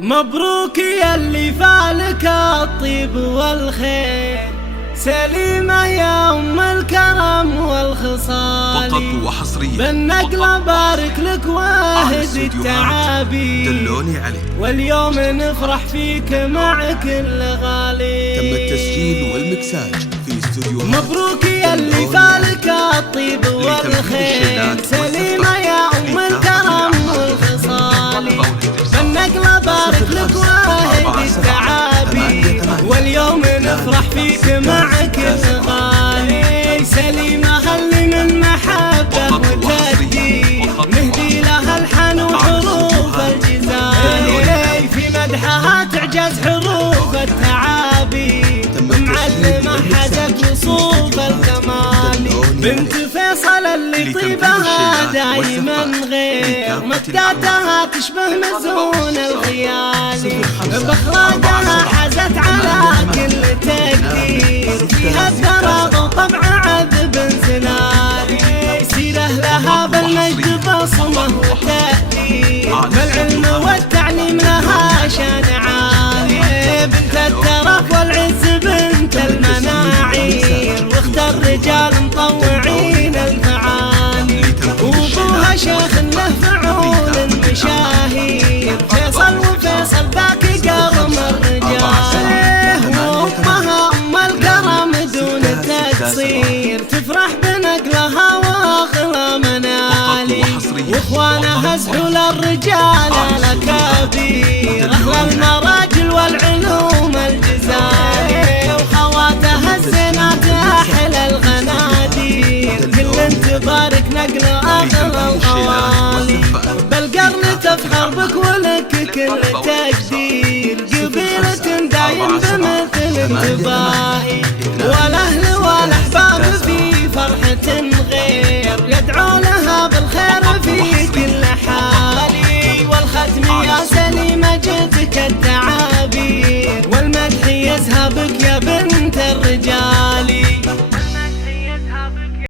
مبروك يا اللي فالك الطيب والخير، سليمة يا أم الكرم والخصال. فقط وحصريا بالنقلة بارك لك واهد التعابي، دلوني عليه. واليوم نفرح فيك مع كل غالي. تم التسجيل والمكساج في استوديو. مبروك يا اللي فالك الطيب والخير، سليمة يا أم الكرم والخصال. بالنقلة بارك لك واهد التعابي، واليوم نفرح فيك مع كل غالي. سليمة هل من محبة وتقدير، نهدي لها الحن وحروف الجزائر. في مدحها تعجز حروف التعابي، معلمة حزت وصوف الكمال. بنت فيصل اللي طيبها دايما غير، مكتاتها تشبه مزون الخيال. بأخلاقها حزت على كل تقدير، فيها الدرب وطبع عذب زلال. سيره لها بالمجد بصمه وتأثير، بالعلم والتعليم لها شان عالي. بنت الترف والعز بنت المناعير، واخت الرجال مطوعين المعالي. وابوها شيخ له فعول مشاهير، فيصل وفيصل ذاك قرم الرجال. وامها ام الكرم دون تقصير، تفرح بنقلها واغلى منالي. واخوانها زحول الرجال الاكابير، اهل المراجل والعلوم الجزائر. وخواتها الزينات احلى الغنادير، كل تبارك نقل اغلى الخوالي. بالقرن تفخر بك ولك كل تقدير، قبيلة دايم بمثل انتباهي. والاهل والاحباب في فرحة غير، يدعو لها